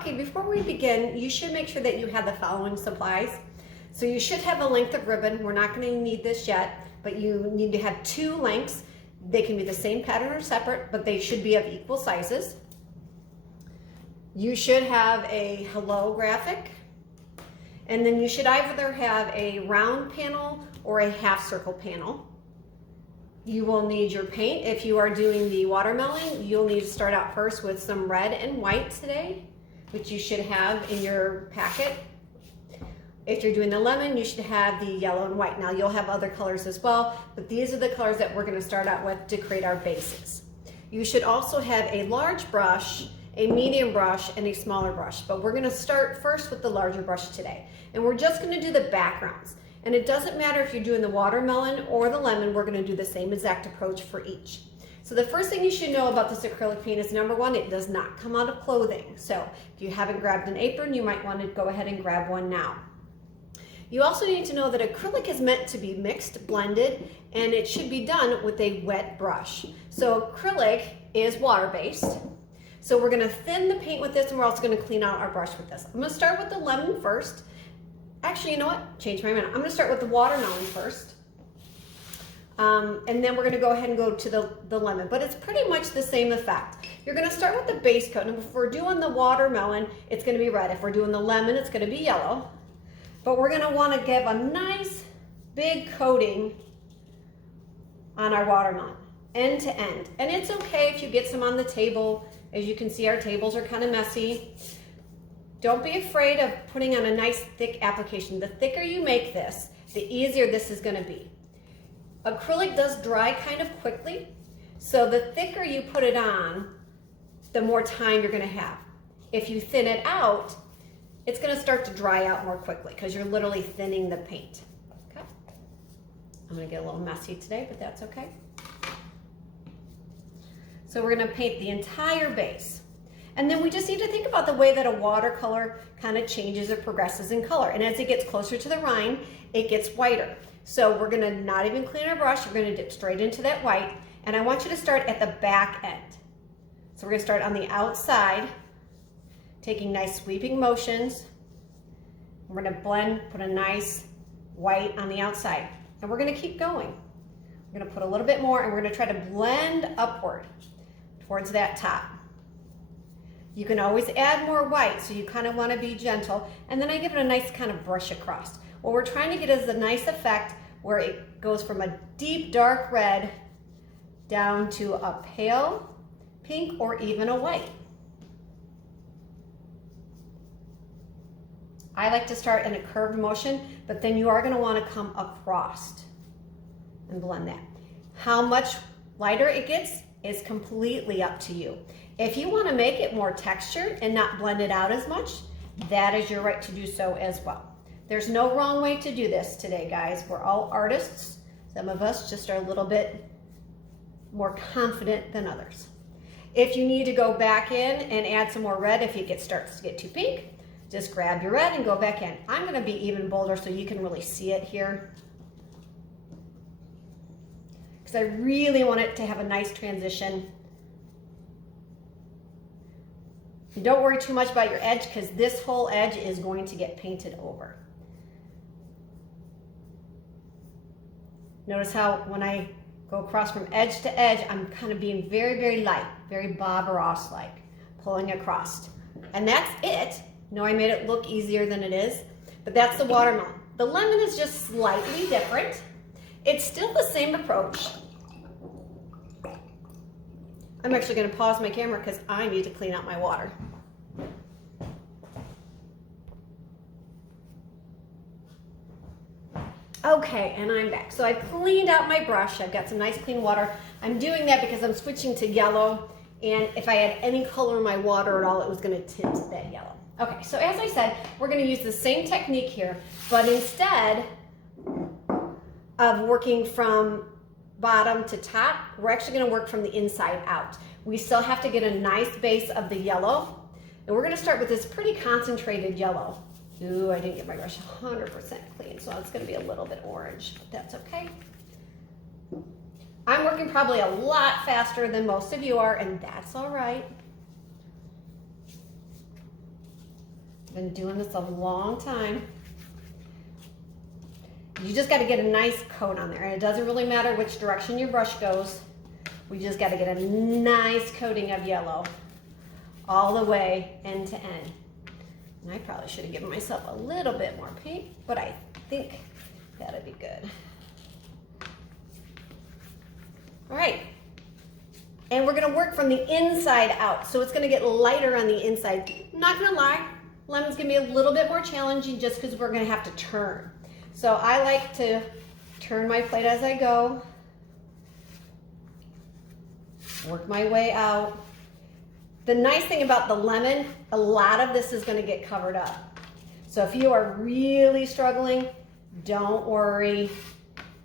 Okay, before we begin, you should make sure that you have the following supplies. So you should have a length of ribbon. We're not going to need this yet, but you need to have 2 lengths. They can be the same pattern or separate, but they should be of equal sizes. You should have a hello graphic, and then you should either have a round panel or a half circle panel. You will need your paint. If you are doing the watermelon, you'll need to start out first with some red and white today, which you should have in your packet. If you're doing the lemon, you should have the yellow and white. Now you'll have other colors as well, but these are the colors that we're going to start out with to create our bases. You should also have a large brush, a medium brush, and a smaller brush, but we're going to start first with the larger brush today. And we're just going to do the backgrounds. And it doesn't matter if you're doing the watermelon or the lemon, we're going to do the same exact approach for each. So the first thing you should know about this acrylic paint is, number one, it does not come out of clothing. So if you haven't grabbed an apron, you might want to go ahead and grab one now. You also need to know that acrylic is meant to be mixed, blended, and it should be done with a wet brush. So acrylic is water-based. So we're going to thin the paint with this, and we're also going to clean out our brush with this. I'm going to start with the lemon first. Actually, you know what? Change my mind. I'm going to start with the watermelon first. And then we're going to go ahead and go to the lemon. But it's pretty much the same effect. You're going to start with the base coat. And if we're doing the watermelon, it's going to be red. If we're doing the lemon, it's going to be yellow. But we're going to want to give a nice big coating on our watermelon, end to end. And it's okay if you get some on the table. As you can see, our tables are kind of messy. Don't be afraid of putting on a nice thick application. The thicker you make this, the easier this is going to be. Acrylic does dry kind of quickly, so the thicker you put it on, the more time you're going to have. If you thin it out, it's going to start to dry out more quickly because you're literally thinning the paint. Okay. I'm going to get a little messy today, but that's okay. So we're going to paint the entire base. And then we just need to think about the way that a watercolor kind of changes or progresses in color. And as it gets closer to the rind, it gets whiter. So we're gonna not even clean our brush, we're gonna dip straight into that white. And I want you to start at the back end. So we're gonna start on the outside, taking nice sweeping motions. We're gonna blend, put a nice white on the outside. And we're gonna keep going. We're gonna put a little bit more, and we're gonna try to blend upward towards that top. You can always add more white, so you kind of want to be gentle. And then I give it a nice kind of brush across. What we're trying to get is a nice effect where it goes from a deep dark red down to a pale pink or even a white. I like to start in a curved motion, but then you are going to want to come across and blend that. How much lighter it gets is completely up to you. If you want to make it more textured and not blend it out as much, that is your right to do so as well. There's no wrong way to do this today, guys. We're all artists. Some of us just are a little bit more confident than others. If you need to go back in and add some more red, if it starts to get too pink, just grab your red and go back in. I'm going to be even bolder so you can really see it here, because I really want it to have a nice transition. Don't worry too much about your edge, because this whole edge is going to get painted over. Notice how when I go across from edge to edge, I'm kind of being very, very light, very Bob Ross-like, pulling across. And that's it. No, I made it look easier than it is, but that's the watermelon. The lemon is just slightly different. It's still the same approach. I'm actually going to pause my camera because I need to clean out my water. Okay, and I'm back. So I cleaned out my brush. I've got some nice clean water. I'm doing that because I'm switching to yellow, and if I had any color in my water at all, it was going to tint that yellow. Okay, so as I said, we're going to use the same technique here, but instead of working from bottom to top, we're actually going to work from the inside out. We still have to get a nice base of the yellow, and we're going to start with this pretty concentrated yellow. Ooh, I didn't get my brush 100% clean, so it's going to be a little bit orange, but that's okay. I'm working probably a lot faster than most of you are, and that's all right. Been doing this a long time. You just got to get a nice coat on there, and it doesn't really matter which direction your brush goes. We just got to get a nice coating of yellow all the way end to end. And I probably should have given myself a little bit more paint, but I think that'll be good. All right, and we're gonna work from the inside out, so it's gonna get lighter on the inside. I'm not gonna lie, lemon's gonna be a little bit more challenging just because we're gonna have to turn. So I like to turn my plate as I go, work my way out. The nice thing about the lemon, a lot of this is gonna get covered up. So if you are really struggling, don't worry,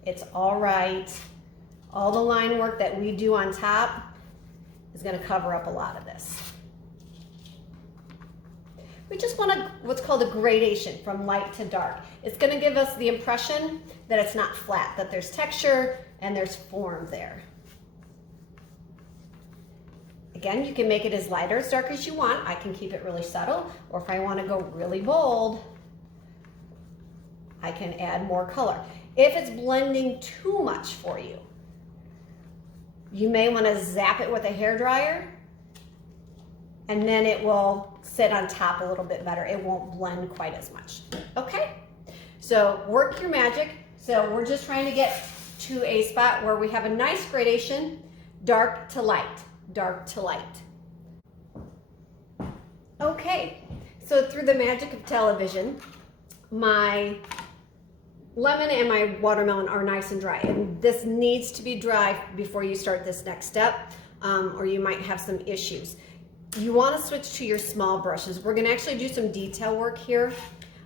it's all right. All the line work that we do on top is gonna cover up a lot of this. We just want what's called a gradation from light to dark. It's gonna give us the impression that it's not flat, that there's texture and there's form there. Again, you can make it as light or as dark as you want. I can keep it really subtle, or if I wanna go really bold, I can add more color. If it's blending too much for you, you may want to zap it with a hairdryer, and then it will sit on top a little bit better. It won't blend quite as much. Okay, so work your magic. So we're just trying to get to a spot where we have a nice gradation, dark to light, dark to light. Okay, so through the magic of television, my lemon and my watermelon are nice and dry, and this needs to be dry before you start this next step, or you might have some issues. You want to switch to your small brushes. We're going to actually do some detail work here.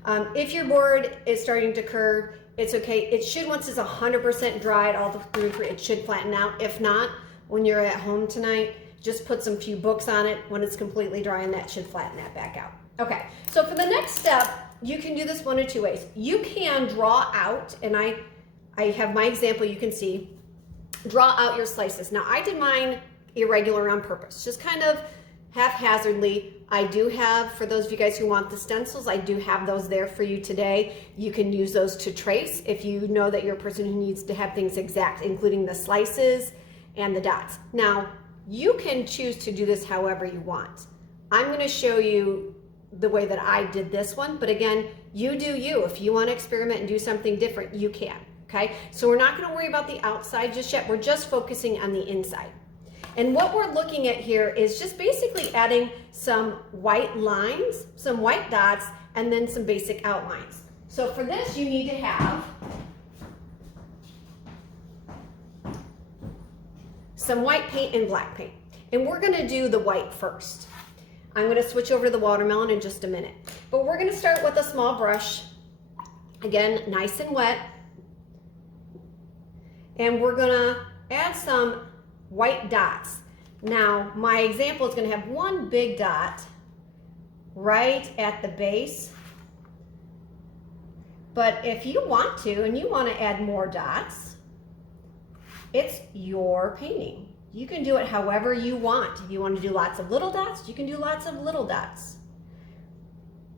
If your board is starting to curve, it's okay. It should, once it's 100% dried all through, it should flatten out. If not, when you're at home tonight, just put some few books on it when it's completely dry, and that should flatten that back out. Okay, so for the next step, you can do this one of two ways. You can draw out, and I have my example you can see, draw out your slices. Now I did mine irregular on purpose, just kind of haphazardly. I do have, for those of you guys who want the stencils, I do have those there for you today. You can use those to trace if you know that you're a person who needs to have things exact, including the slices and the dots. Now, you can choose to do this however you want. I'm gonna show you the way that I did this one, but again, you do you. If you want to experiment and do something different, you can, okay? So we're not going to worry about the outside just yet. We're just focusing on the inside. And what we're looking at here is just basically adding some white lines, some white dots, and then some basic outlines. So for this, you need to have some white paint and black paint. And we're going to do the white first. I'm going to switch over to the watermelon in just a minute. But we're going to start with a small brush. Again, nice and wet. And we're going to add some white dots. Now, my example is going to have one big dot right at the base. But if you want to, and you want to add more dots, it's your painting. You can do it however you want. If you want to do lots of little dots, you can do lots of little dots.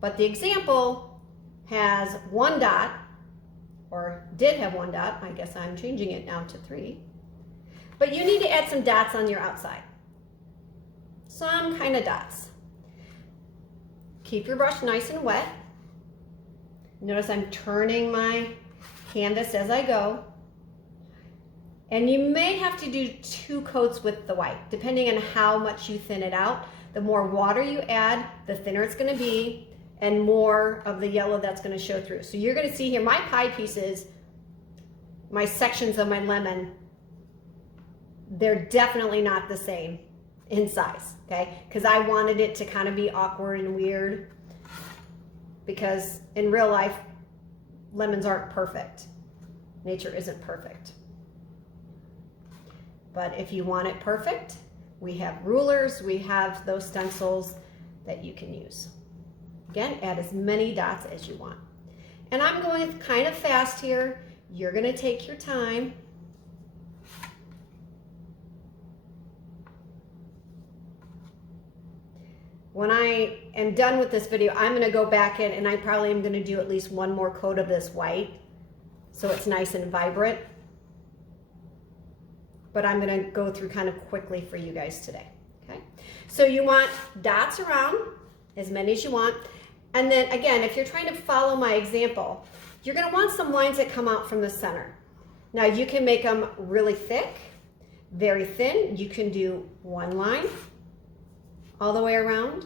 But the example has one dot, or did have one dot. I guess I'm changing it now to 3. But you need to add some dots on your outside. Some kind of dots. Keep your brush nice and wet. Notice I'm turning my canvas as I go. And you may have to do 2 coats with the white, depending on how much you thin it out. The more water you add, the thinner it's going to be, and more of the yellow that's going to show through. So you're going to see here my pie pieces, my sections of my lemon, they're definitely not the same in size, okay? Because I wanted it to kind of be awkward and weird, because in real life, lemons aren't perfect. Nature isn't perfect. But if you want it perfect, we have rulers, we have those stencils that you can use. Again, add as many dots as you want. And I'm going kind of fast here. You're going to take your time. when I am done with this video, I'm gonna go back in and I probably am gonna do at least one more coat of this white so it's nice and vibrant. But I'm gonna go through kind of quickly for you guys today, okay? So you want dots around, as many as you want. And then again, if you're trying to follow my example, you're gonna want some lines that come out from the center. Now you can make them really thick, very thin. You can do one line all the way around.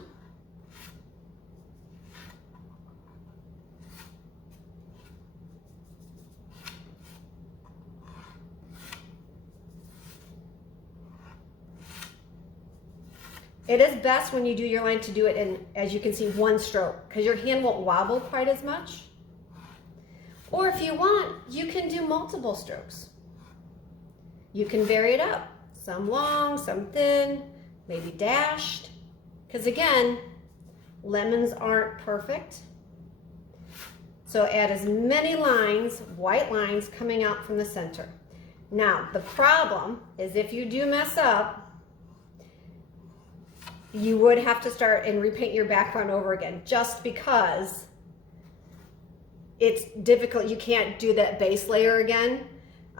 It is best when you do your line to do it in, as you can see, one stroke, because your hand won't wobble quite as much. Or if you want, you can do multiple strokes. You can vary it up, some long, some thin, maybe dashed. Because again, lemons aren't perfect. So add as many lines, white lines, coming out from the center. Now, the problem is if you do mess up, you would have to start and repaint your background over again, just because it's difficult. You can't do that base layer again.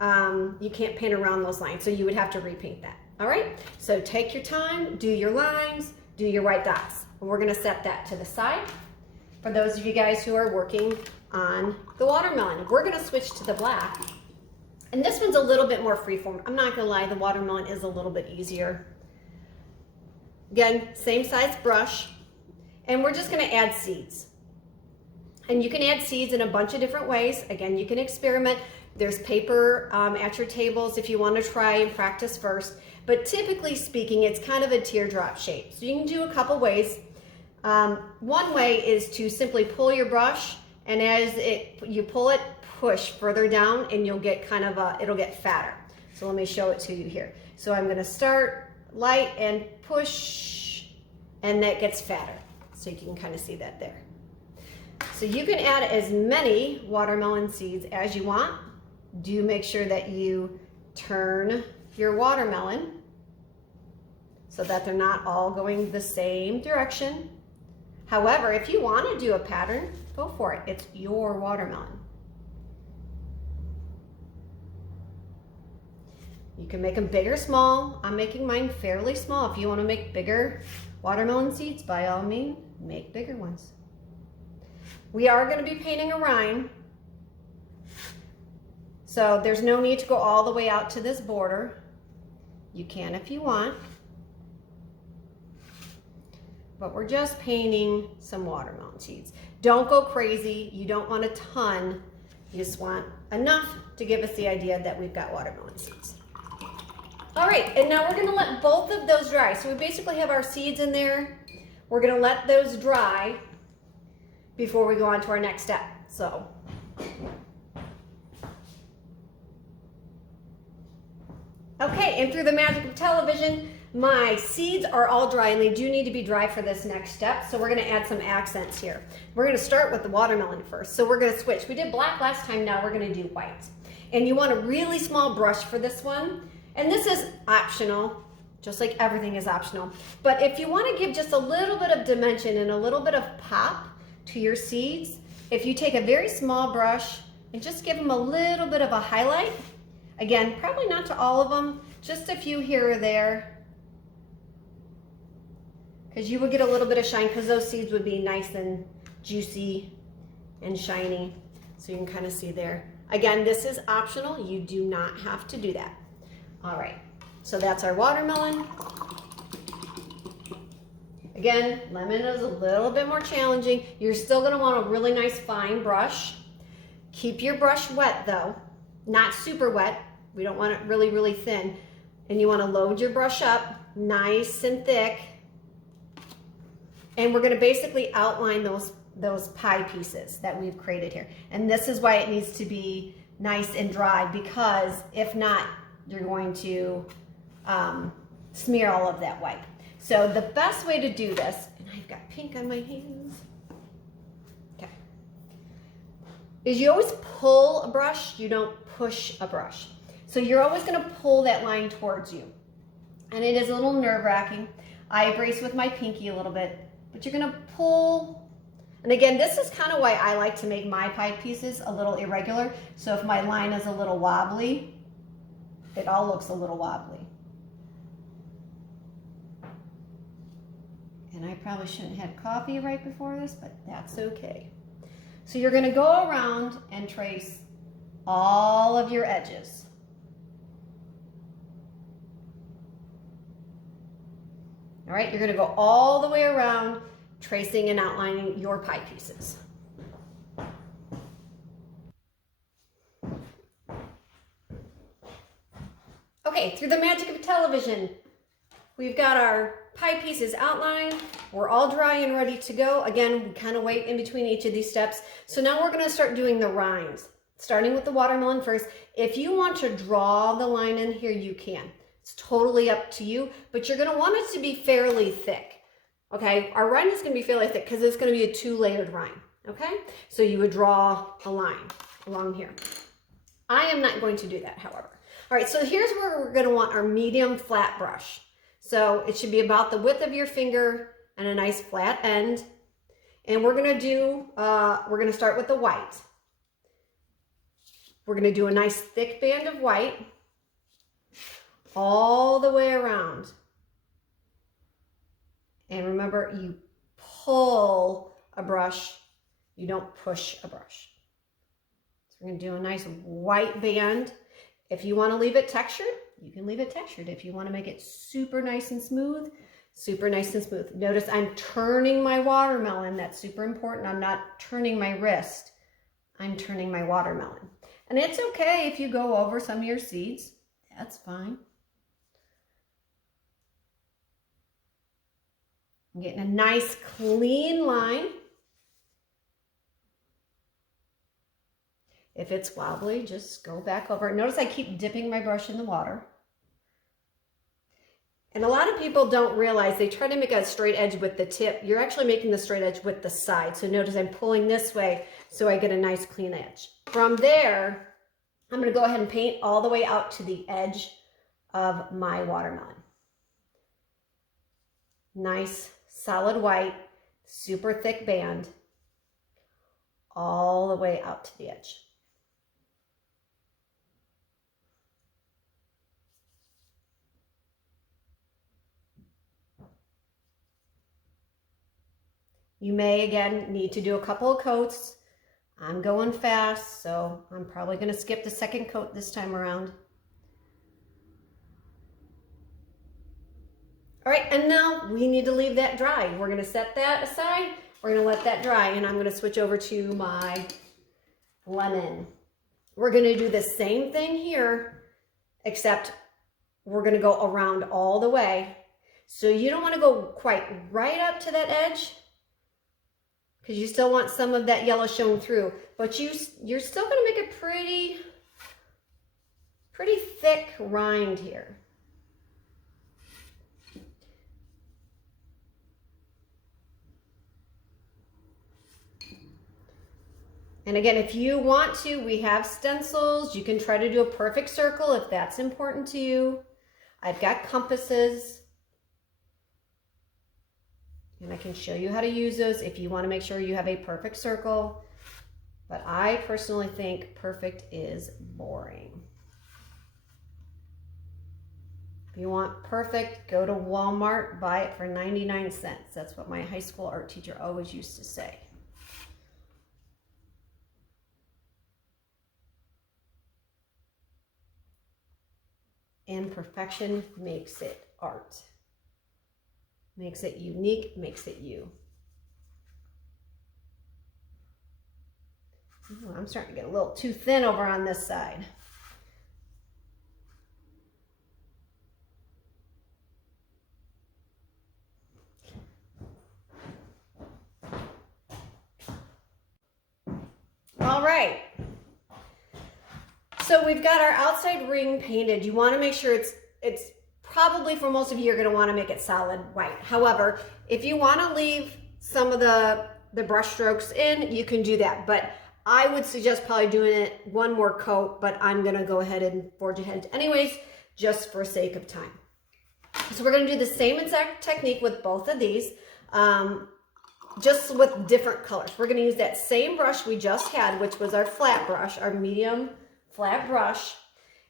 You can't paint around those lines, so you would have to repaint that. All right, so take your time, do your lines, do your white dots. And we're gonna set that to the side. For those of you guys who are working on the watermelon, we're gonna switch to the black. And this one's a little bit more freeform. I'm not gonna lie, the watermelon is a little bit easier. Again, same size brush, and we're just gonna add seeds. And you can add seeds in a bunch of different ways. Again, you can experiment. There's paper at your tables if you wanna try and practice first. But typically speaking, it's kind of a teardrop shape. So you can do a couple ways. One way is to simply pull your brush, and as you pull it, push further down, and you'll get kind of it'll get fatter. So let me show it to you here. So I'm gonna start light and push, and that gets fatter. So you can kind of see that there. So you can add as many watermelon seeds as you want. Do make sure that you turn your watermelon so that they're not all going the same direction. However, if you want to do a pattern, go for it. It's your watermelon. You can make them big or small. I'm making mine fairly small. If you want to make bigger watermelon seeds, by all means, make bigger ones. We are going to be painting a rind, so there's no need to go all the way out to this border. You can if you want, but we're just painting some watermelon seeds. Don't go crazy. You don't want a ton. You just want enough to give us the idea that we've got watermelon seeds. All right, and now we're gonna let both of those dry. So we basically have our seeds in there. We're gonna let those dry before we go on to our next step. So, okay, and through the magic of television, my seeds are all dry, and they do need to be dry for this next step. So we're gonna add some accents here. We're gonna start with the watermelon first. So we're gonna switch. We did black last time, now we're gonna do white. And you want a really small brush for this one. And this is optional, just like everything is optional. But if you want to give just a little bit of dimension and a little bit of pop to your seeds, if you take a very small brush and just give them a little bit of a highlight, again, probably not to all of them, just a few here or there, because you would get a little bit of shine, because those seeds would be nice and juicy and shiny. So you can kind of see there. Again, this is optional. You do not have to do that. All right, so that's our watermelon. Again, lemon is a little bit more challenging. You're still gonna want a really nice fine brush. Keep your brush wet though, not super wet. We don't want it really, really thin. And you wanna load your brush up nice and thick. And we're gonna basically outline those pie pieces that we've created here. And this is why it needs to be nice and dry, because if not, you're going to smear all of that white. So the best way to do this, and I've got pink on my hands, okay, is you always pull a brush, you don't push a brush. So you're always gonna pull that line towards you. And it is a little nerve-wracking. I brace with my pinky a little bit, but you're gonna pull. And again, this is kind of why I like to make my pie pieces a little irregular. So if my line is a little wobbly, it all looks a little wobbly. And I probably shouldn't have coffee right before this, but that's okay. So you're gonna go around and trace all of your edges. All right, you're gonna go all the way around, tracing and outlining your pie pieces. Okay, through the magic of television, we've got our pie pieces outlined. We're all dry and ready to go. Again, we kind of wait in between each of these steps. So now we're gonna start doing the rinds, starting with the watermelon first. If you want to draw the line in here, you can. It's totally up to you, but you're gonna want it to be fairly thick. Okay, our rind is gonna be fairly thick because it's gonna be a 2-layered rind, okay? So you would draw a line along here. I am not going to do that, however. All right, so here's where we're gonna want our medium flat brush. So it should be about the width of your finger and a nice flat end. And we're gonna start with the white. We're gonna do a nice thick band of white all the way around. And remember, you pull a brush, you don't push a brush. So we're gonna do a nice white band. If you wanna leave it textured, you can leave it textured. If you wanna make it super nice and smooth, super nice and smooth. Notice I'm turning my watermelon. That's super important. I'm not turning my wrist. I'm turning my watermelon. And it's okay if you go over some of your seeds. That's fine. I'm getting a nice clean line. If it's wobbly, just go back over. Notice I keep dipping my brush in the water. And a lot of people don't realize, they try to make a straight edge with the tip. You're actually making the straight edge with the side. So notice I'm pulling this way so I get a nice clean edge. From there, I'm gonna go ahead and paint all the way out to the edge of my watermelon. Nice, solid white, super thick band, all the way out to the edge. You may, again, need to do a couple of coats. I'm going fast, so I'm probably going to skip the second coat this time around. All right, and now we need to leave that dry. We're going to set that aside. We're going to let that dry, and I'm going to switch over to my lemon. We're going to do the same thing here, except we're going to go around all the way. So you don't want to go quite right up to that edge, because you still want some of that yellow showing through, but you're still going to make a pretty thick rind here. And again, if you want to, we have stencils. You can try to do a perfect circle if that's important to you. I've got compasses. And I can show you how to use those if you want to make sure you have a perfect circle. But I personally think perfect is boring. If you want perfect, go to Walmart, buy it for 99 cents. That's what my high school art teacher always used to say. Imperfection makes it art. Makes it unique, makes it you. Ooh, I'm starting to get a little too thin over on this side. All right. So we've got our outside ring painted. You want to make sure it's probably, for most of you, you're going to want to make it solid white. However, if you want to leave some of the brush strokes in, you can do that. But I would suggest probably doing it one more coat, but I'm going to go ahead and forge ahead anyways, just for sake of time. So we're going to do the same exact technique with both of these. just with different colors. We're gonna use that same brush we just had, which was our flat brush, our medium flat brush.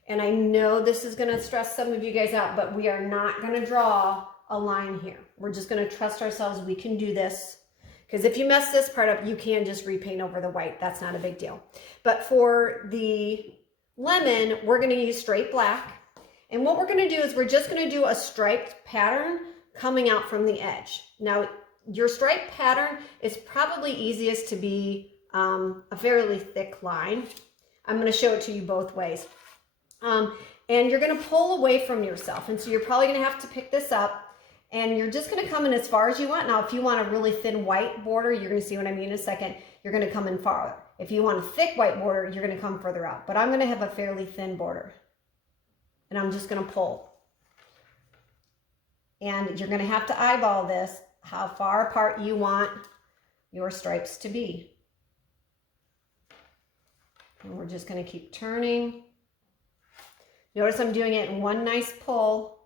And I know this is gonna stress some of you guys out, but we are not gonna draw a line here. We're just gonna trust ourselves, we can do this. Because if you mess this part up, you can just repaint over the white. That's not a big deal. But for the lemon, we're gonna use straight black. And what we're gonna do is we're just gonna do a striped pattern coming out from the edge. Now, your striped pattern is probably easiest to be a fairly thick line. I'm gonna show it to you both ways. And you're gonna pull away from yourself. And so you're probably gonna have to pick this up and you're just gonna come in as far as you want. Now, if you want a really thin white border, you're gonna see what I mean in a second, you're gonna come in farther. If you want a thick white border, you're gonna come further out. But I'm gonna have a fairly thin border. And I'm just gonna pull. And you're gonna have to eyeball this, how far apart you want your stripes to be. And we're just gonna keep turning. Notice I'm doing it in one nice pull.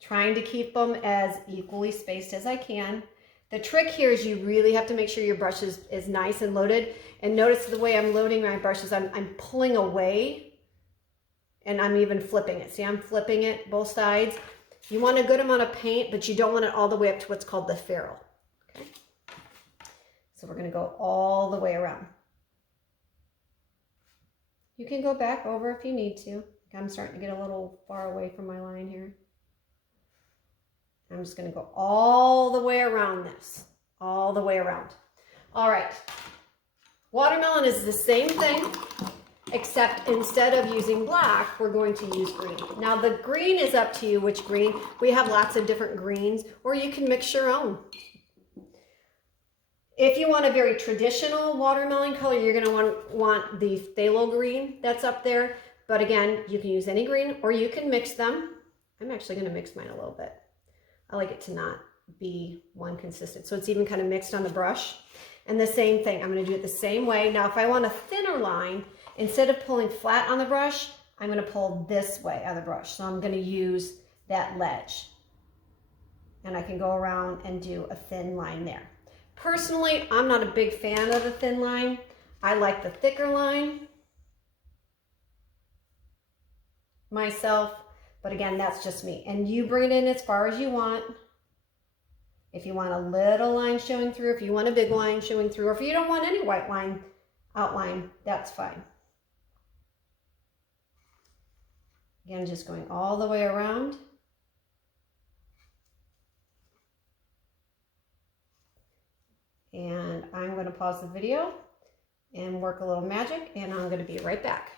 Trying to keep them as equally spaced as I can. The trick here is you really have to make sure your brush is nice and loaded. And notice the way I'm loading my brushes, I'm pulling away and I'm even flipping it. See, I'm flipping it both sides. You want a good amount of paint, but you don't want it all the way up to what's called the ferrule. Okay. So we're gonna go all the way around. You can go back over if you need to. I'm starting to get a little far away from my line here. I'm just gonna go all the way around this, all the way around. All right, watermelon is the same thing, except instead of using black, we're going to use green. Now the green is up to you which green. We have lots of different greens, or you can mix your own. If you want a very traditional watermelon color, you're gonna want the phthalo green that's up there. But again, you can use any green or you can mix them. I'm actually gonna mix mine a little bit. I like it to not be one consistent. So it's even kind of mixed on the brush. And the same thing, I'm gonna do it the same way. Now, if I want a thinner line, instead of pulling flat on the brush, I'm gonna pull this way on the brush. So I'm gonna use that ledge. And I can go around and do a thin line there. Personally, I'm not a big fan of the thin line. I like the thicker line myself. But again, that's just me. And you bring it in as far as you want. If you want a little line showing through, if you want a big line showing through, or if you don't want any white line outline, that's fine. Again, just going all the way around. And I'm going to pause the video and work a little magic, and I'm going to be right back.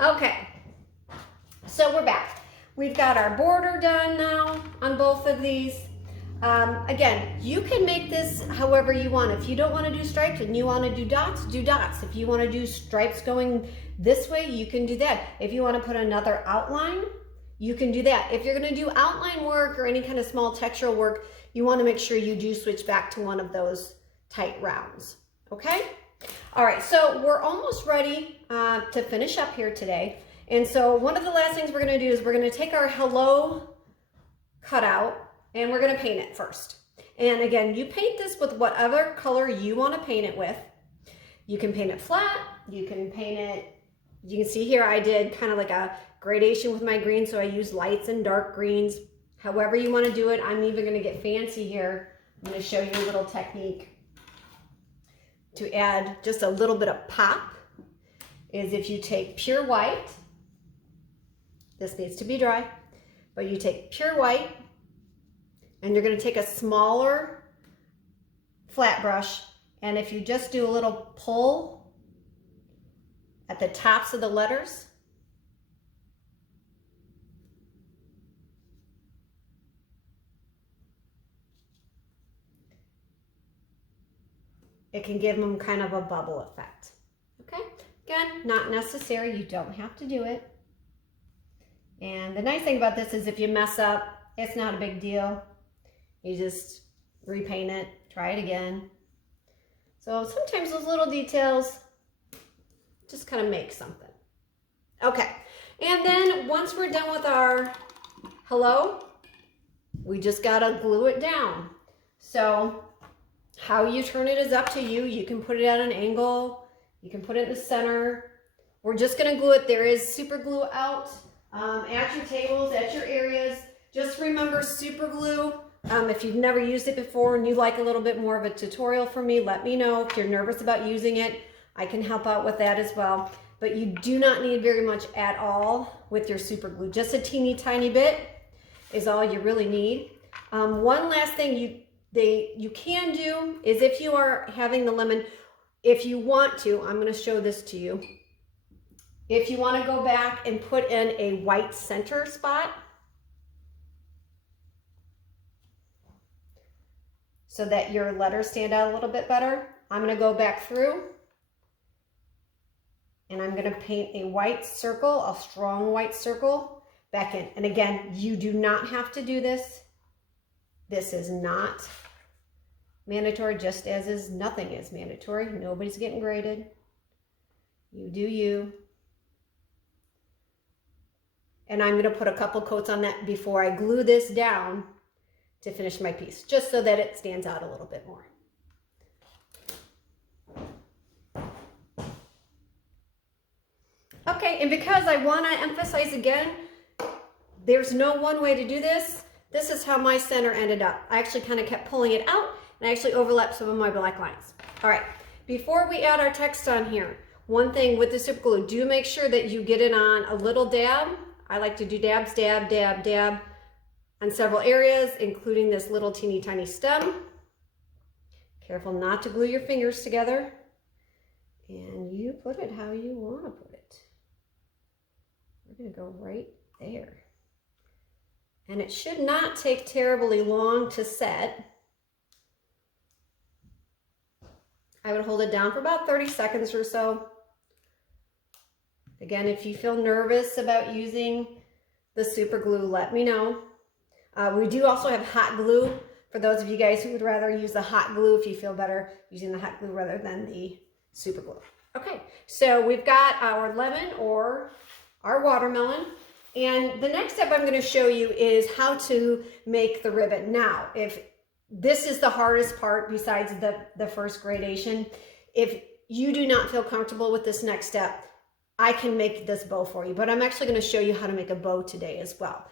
Okay, so we're back. We've got our border done now on both of these. Again, you can make this however you want. If you don't want to do stripes and you want to do dots, do dots. If you want to do stripes going this way, you can do that. If you want to put another outline, you can do that. If you're going to do outline work or any kind of small textural work, you want to make sure you do switch back to one of those tight rounds, okay? All right, so we're almost ready to finish up here today. And so one of the last things we're gonna do is we're gonna take our hello cutout and we're gonna paint it first. And again, you paint this with whatever color you wanna paint it with. You can paint it flat, you can paint it, you can see here I did kind of like a gradation with my green, so I used lights and dark greens. However you wanna do it, I'm even gonna get fancy here. I'm gonna show you a little technique to add just a little bit of pop. Is if you take pure white, this needs to be dry, but you take pure white and you're gonna take a smaller flat brush, and if you just do a little pull at the tops of the letters, it can give them kind of a bubble effect, okay? Again, not necessary, you don't have to do it. And the nice thing about this is if you mess up, it's not a big deal. You just repaint it, try it again. So sometimes those little details just kind of make something. Okay, and then once we're done with our hello, we just gotta glue it down. So how you turn it is up to you. You can put it at an angle, you can put it in the center. We're just gonna glue it. There is super glue out at your tables, at your areas. Just remember super glue. If you've never used it before and you like a little bit more of a tutorial from me, let me know. If you're nervous about using it, I can help out with that as well. But you do not need very much at all with your super glue. Just a teeny tiny bit is all you really need. One last thing you can do is, if you are having the lemon, if you want to, I'm going to show this to you. If you want to go back and put in a white center spot, so that your letters stand out a little bit better, I'm going to go back through and I'm going to paint a white circle, a strong white circle back in. And again, you do not have to do this. This is not mandatory, just as is nothing is mandatory. Nobody's getting graded. You do you. And I'm going to put a couple coats on that before I glue this down to finish my piece, just so that it stands out a little bit more. Okay, and because I want to emphasize again, there's no one way to do this. This is how my center ended up. I actually kind of kept pulling it out, and I actually overlapped some of my black lines. All right, before we add our text on here, one thing with the super glue, do make sure that you get it on a little dab. I like to do dabs, dab, dab, dab on several areas, including this little teeny tiny stem. Careful not to glue your fingers together. And you put it how you want to put it. We're going to go right there. And it should not take terribly long to set. I would hold it down for about 30 seconds or so. Again, if you feel nervous about using the super glue, let me know. We do also have hot glue for those of you guys who would rather use the hot glue, if you feel better using the hot glue rather than the super glue. Okay, so we've got our lemon or our watermelon. And the next step I'm going to show you is how to make the ribbon. Now, if this is the hardest part besides the first gradation, if you do not feel comfortable with this next step, I can make this bow for you, but I'm actually going to show you how to make a bow today as well.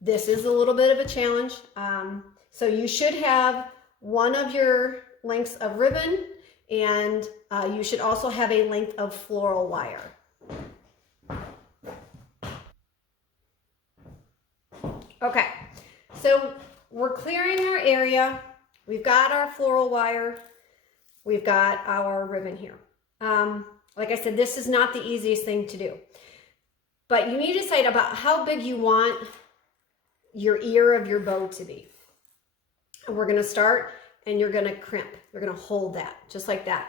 This is a little bit of a challenge. So you should have one of your lengths of ribbon, and you should also have a length of floral wire. Okay, so we're clearing our area. We've got our floral wire. We've got our ribbon here. Like I said, this is not the easiest thing to do, but you need to decide about how big you want your ear of your bow to be. And we're going to start, and you're going to crimp. You're going to hold that just like that.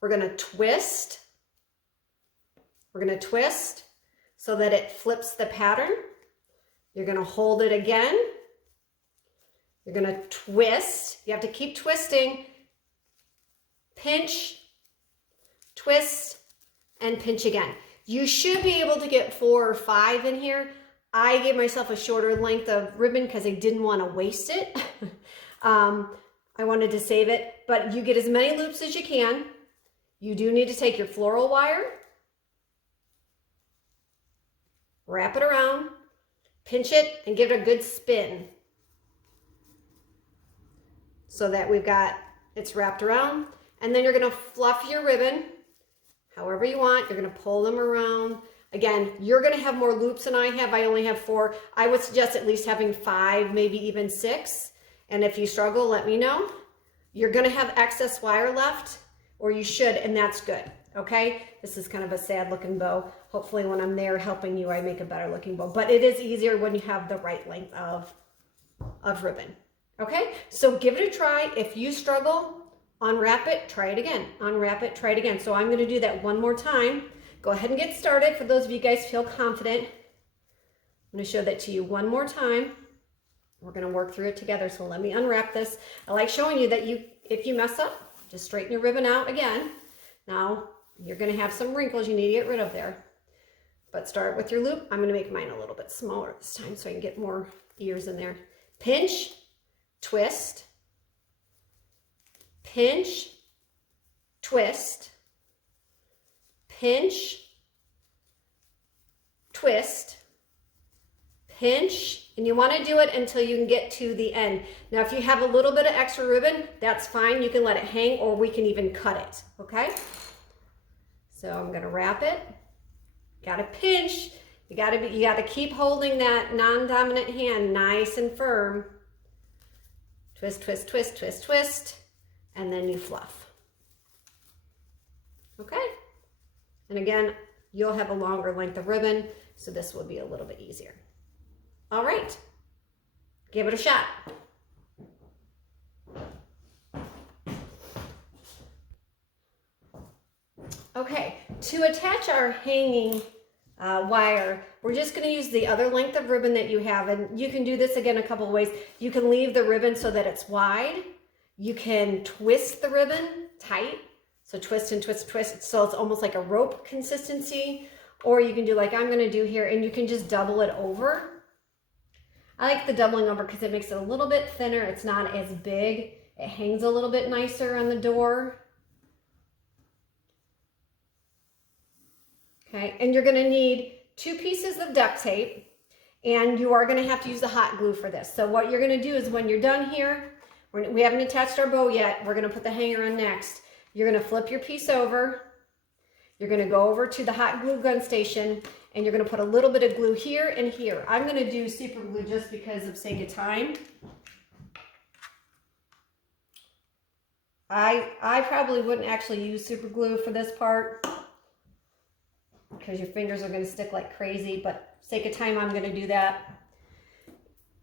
We're going to twist. We're going to twist so that it flips the pattern. You're going to hold it again. You're going to twist. You have to keep twisting. Pinch, twist, and pinch again. You should be able to get 4 or 5 in here. I gave myself a shorter length of ribbon because I didn't want to waste it. I wanted to save it, but you get as many loops as you can. You do need to take your floral wire, wrap it around, pinch it, and give it a good spin so that we've got it's wrapped around. And then you're going to fluff your ribbon however you want. You're going to pull them around. Again, you're going to have more loops than I have. I only have 4. I would suggest at least having 5, maybe even 6. And if you struggle, let me know. You're going to have excess wire left, or you should, and that's good. Okay? This is kind of a sad looking bow. Hopefully when I'm there helping you, I make a better looking bow. But it is easier when you have the right length of ribbon. Okay? So give it a try. If you struggle, unwrap it, try it again. Unwrap it, try it again. So I'm going to do that one more time. Go ahead and get started. For those of you guys feel confident, I'm going to show that to you one more time. We're going to work through it together. So let me unwrap this. I like showing you that if you mess up, just straighten your ribbon out again. Now, You're gonna have some wrinkles you need to get rid of there. But start with your loop. I'm gonna make mine a little bit smaller this time so I can get more ears in there. Pinch, twist, pinch, twist, pinch, twist, pinch, and you want to do it until you can get to the end. Now, if you have a little bit of extra ribbon, that's fine. You can let it hang, or we can even cut it, okay? So I'm going to wrap it. Got to pinch. You got to keep holding that non-dominant hand nice and firm. Twist, twist, twist, twist, twist, and then you fluff. Okay? And again, you'll have a longer length of ribbon, so this will be a little bit easier. All right, give it a shot. Okay, to attach our hanging wire, we're just going to use the other length of ribbon that you have, and you can do this again a couple of ways. You can leave the ribbon so that it's wide. You can twist the ribbon tight, so twist and twist, twist, so it's almost like a rope consistency, or you can do like I'm going to do here, and you can just double it over. I like the doubling over because it makes it a little bit thinner. It's not as big. It hangs a little bit nicer on the door. Okay, and you're going to need 2 pieces of duct tape, and you are going to have to use the hot glue for this. So what you're going to do is when you're done here, we haven't attached our bow yet. We're going to put the hanger on next. You're going to flip your piece over. You're going to go over to the hot glue gun station, and you're going to put a little bit of glue here and here. I'm going to do super glue just because of sake of time. I probably wouldn't actually use super glue for this part because your fingers are going to stick like crazy, but sake of time, I'm going to do that.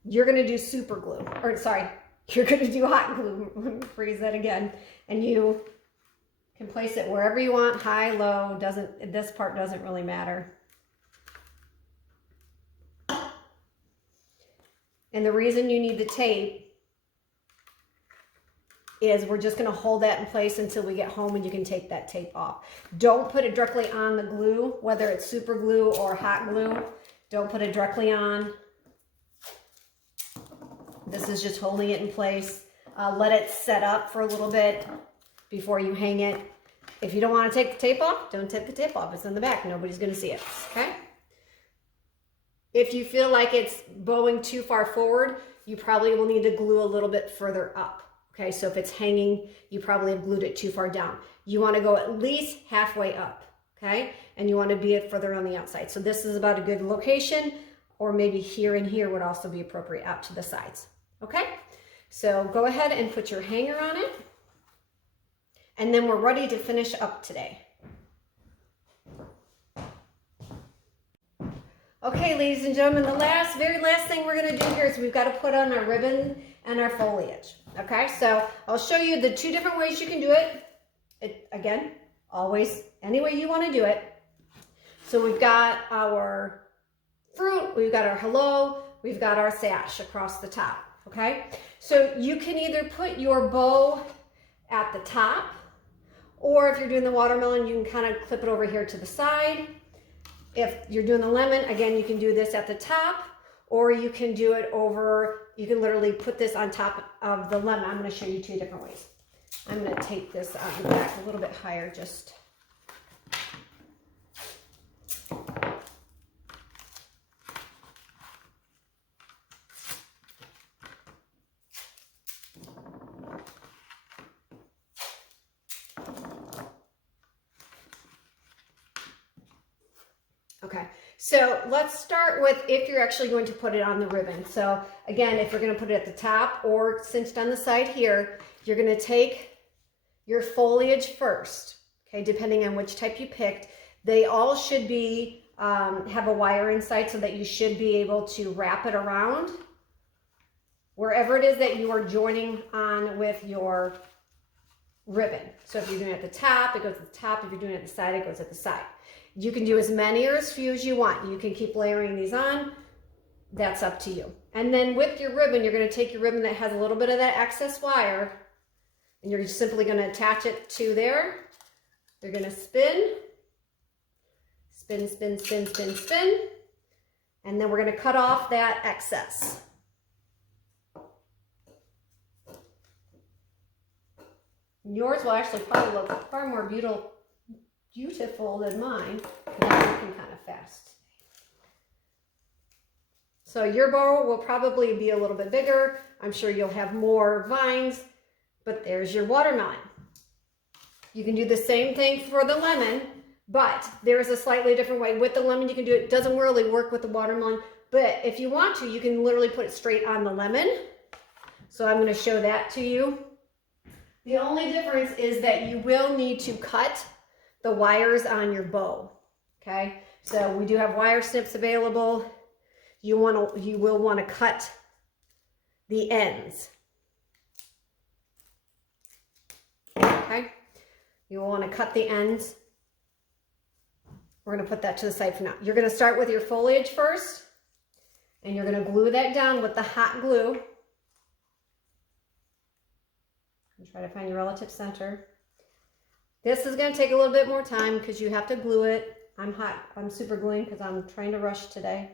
You're going to do super glue, or sorry, you're going to do hot glue. Let me phrase that again. And you can place it wherever you want, high, low, this part doesn't really matter. And the reason you need the tape is we're just going to hold that in place until we get home and you can take that tape off. Don't put it directly on the glue, whether it's super glue or hot glue. Don't put it directly on. This is just holding it in place. Let it set up for a little bit before you hang it. If you don't want to take the tape off, don't take the tape off. It's in the back. Nobody's going to see it. Okay? If you feel like it's bowing too far forward, you probably will need to glue a little bit further up. Okay, so if it's hanging, you probably have glued it too far down. You want to go at least halfway up, okay? And you want to be it further on the outside. So this is about a good location, or maybe here and here would also be appropriate out to the sides, okay? So go ahead and put your hanger on it, and then we're ready to finish up today. Okay, ladies and gentlemen, the very last thing we're going to do here is we've got to put on our ribbon and our foliage. Okay, so I'll show you the 2 different ways you can do it. Again, always any way you want to do it. So we've got our fruit, we've got our hello, we've got our sash across the top. Okay, so you can either put your bow at the top, or if you're doing the watermelon, you can kind of clip it over here to the side. If you're doing the lemon, again, you can do this at the top, or you can do it over, you can literally put this on top of the lemon. I'm going to show you 2 different ways. I'm going to take this on the back a little bit higher, just. Okay, so let's start with if you're actually going to put it on the ribbon. So again, if you're going to put it at the top or cinched on the side here, you're going to take your foliage first, okay, depending on which type you picked. They all should be, have a wire inside so that you should be able to wrap it around wherever it is that you are joining on with your ribbon. So if you're doing it at the top, it goes at the top. If you're doing it at the side, it goes at the side. You can do as many or as few as you want. You can keep layering these on. That's up to you. And then with your ribbon, you're going to take your ribbon that has a little bit of that excess wire, and you're just simply going to attach it to there. You're gonna spin, spin, spin, spin, spin, spin, and then we're gonna cut off that excess. Yours will actually probably look far more beautiful than mine, because I'm working kind of fast. So your bowl will probably be a little bit bigger. I'm sure you'll have more vines, but there's your watermelon. You can do the same thing for the lemon, but there is a slightly different way. With the lemon, you can do it. It doesn't really work with the watermelon, but if you want to, you can literally put it straight on the lemon. So I'm going to show that to you. The only difference is that you will need to cut the wires on your bow. Okay, so we do have wire snips available. You will want to cut the ends. Okay, you will want to cut the ends. We're going to put that to the side for now. You're going to start with your foliage first, and you're going to glue that down with the hot glue. And try to find your relative center. This is going to take a little bit more time because you have to glue it. I'm super gluing because I'm trying to rush today.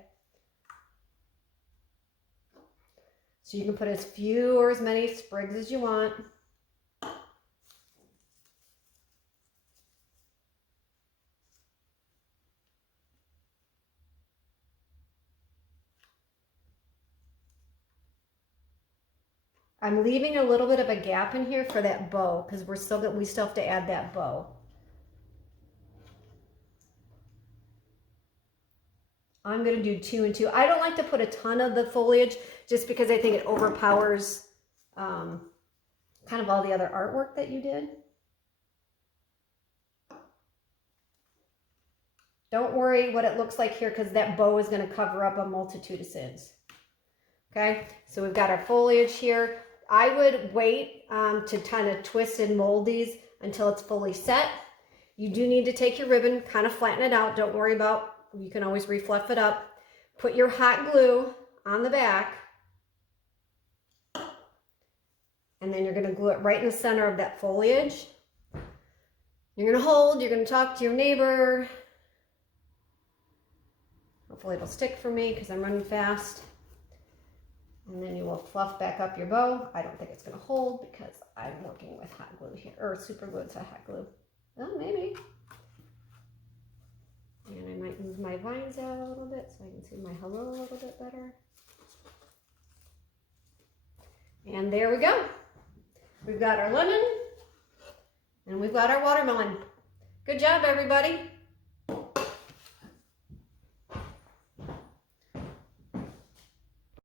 So you can put as few or as many sprigs as you want. I'm leaving a little bit of a gap in here for that bow because we still have to add that bow. I'm going to do 2 and 2. I don't like to put a ton of the foliage just because I think it overpowers kind of all the other artwork that you did. Don't worry what it looks like here because that bow is going to cover up a multitude of sins. Okay, so we've got our foliage here. I would wait to kind of twist and mold these until it's fully set. You do need to take your ribbon, kind of flatten it out. Don't worry about, you can always refluff it up. Put your hot glue on the back. And then you're going to glue it right in the center of that foliage. You're going to hold, you're going to talk to your neighbor. Hopefully it'll stick for me because I'm running fast. And then you will fluff back up your bow. I don't think it's going to hold because I'm working with hot glue here, or super glue. It's a hot glue. Oh, maybe. And I might move my vines out a little bit so I can see my hello a little bit better. And there we go. We've got our lemon and we've got our watermelon. Good job, everybody.